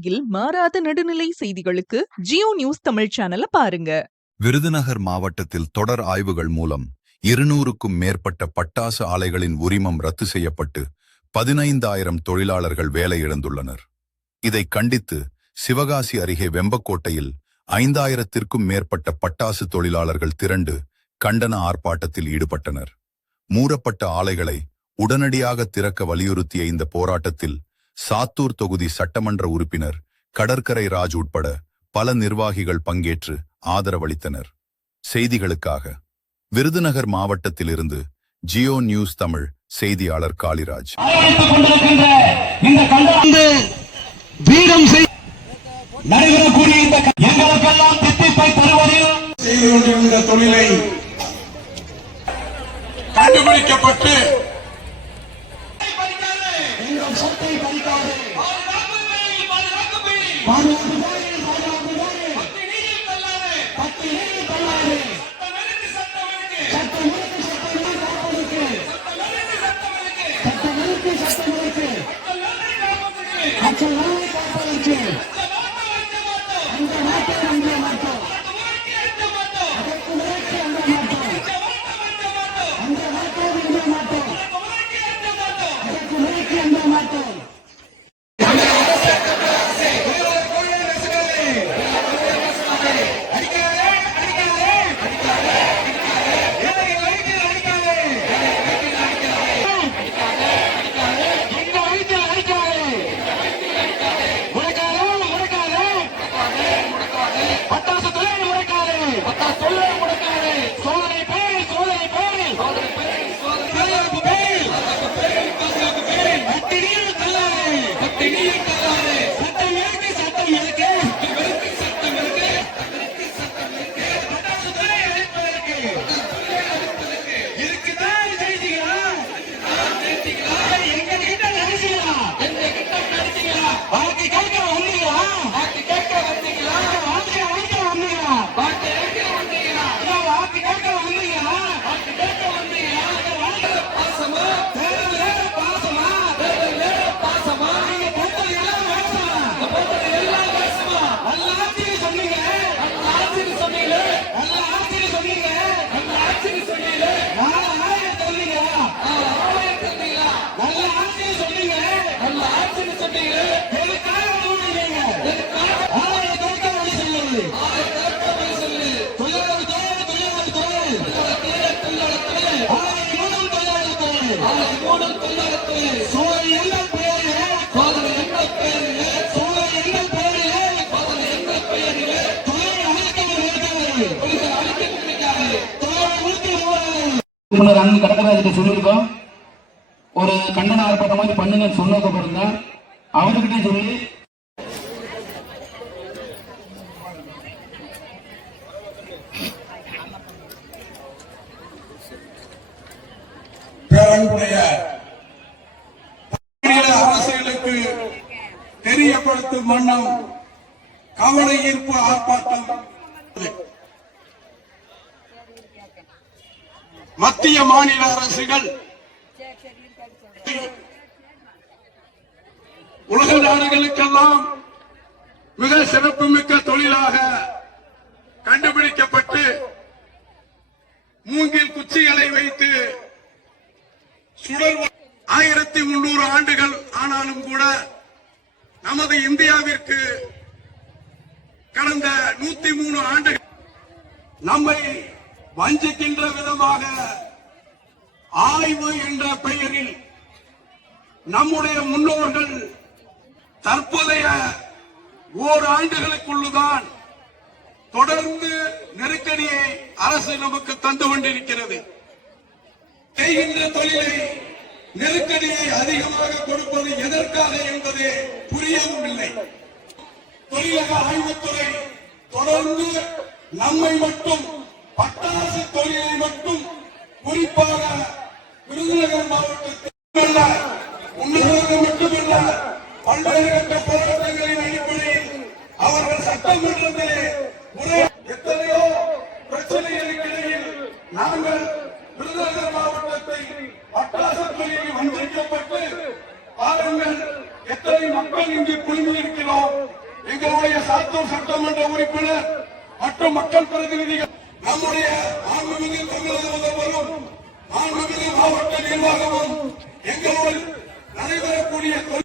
உலகில் மாறாத நடுநிலை செய்திகளுக்கு ஜியோ நியூஸ் தமிழ் சேனலை பாருங்க. விருதுநகர் மாவட்டத்தில் தொடர் ஆய்வுகள் மூலம் 200க்கும் மேற்பட்ட பட்டாசு ஆலைகளின் உரிமம் ரத்து செய்யப்பட்டு 15,000 தொழிலாளர்கள் வேலை இழந்துள்ளனர். இதை கண்டித்து சிவகாசி அருகே வெம்பக்கோட்டையில் 5,000த்திற்கும் மேற்பட்ட பட்டாசு தொழிலாளர்கள் திரண்டு கண்டன ஆர்ப்பாட்டத்தில் ஈடுபட்டனர். மூடப்பட்ட ஆலைகளை உடனடியாக திறக்க வலியுறுத்திய இந்த போராட்டத்தில் சாத்தூர் தொகுதி சட்டமன்ற உறுப்பினர் கடற்கரை ராஜ் உட்பட பல நிர்வாகிகள் பங்கேற்று ஆதரவளித்தனர். செய்திகளுக்காக விருதுநகர் மாவட்டத்திலிருந்து ஜியோ நியூஸ் தமிழ் செய்தியாளர் காளிராஜ். தொழிலை கண்டுபிடிக்கப்பட்டு கடற்கராஜிட்ட சொல்லியிருக்கோம், ஒரு கண்டன ஆர்ப்பாட்டம் மாதிரி பண்ணுங்கன்னு சொன்னதுக்கு அவர்கிட்ட சொல்லி பேரன்புடைய அரசுகளுக்கு தெரியப்படுத்தும் வண்ணம் கவன ஈர்ப்பு ஆர்ப்பாட்டம் மத்திய மாநில அரசுகள் உலக நாடுகளுக்கெல்லாம் மிக சிறப்புமிக்க தொழிலாக கண்டுபிடிக்கப்பட்டு மூங்கில் குச்சிகளை வைத்து சுடர் 1300 ஆண்டுகள் ஆனாலும் கூட நமது இந்தியாவிற்கு கடந்த 103 ஆண்டுகள் நம்மை வஞ்சிக்கின்ற விதமாக ஆய்வு என்ற பெயரில் நம்முடைய முன்னோர்கள் தற்போதைய ஓராண்டுகளுக்குள்ளுதான் தொடர்ந்து நெருக்கடியை அரசு நமக்கு தந்து கொண்டிருக்கிறது. செய்கின்ற தொழிலை நெருக்கடியை அதிகமாக கொடுப்பது எதற்காக என்பது புரியவும் இல்லை. தொழிலக ஆய்வுத்துறை தொடர்ந்து நம்மை மட்டும் பட்டாசு தொழிலை மட்டும் குறிப்பாக விருதுநகர் மாவட்டத்தில் மட்டுமல்ல பல்வேறு போராட்டங்களின் அடிப்படையில் அவர்கள் சட்டமன்றத்திலே எத்தனையோ பிரச்சனைகளுக்கு இடையில் நாங்கள் விருதுநகர் மாவட்டத்தை பட்டாசு தொழிலில் வஞ்சிக்கப்பட்டு பாருங்கள் எத்தனை மக்கள் இங்கு குழுமி இருக்கிறோம். எங்களுடைய சாத்தூர் சட்டமன்ற உறுப்பினர் மற்றும் மக்கள் பிரதிநிதிகள், நம்முடைய மாண்புமிகு தமிழக முதல்வரும் மாண்புமிகு மாவட்ட நிர்வாகமும் எங்களோடு நடைபெறக்கூடிய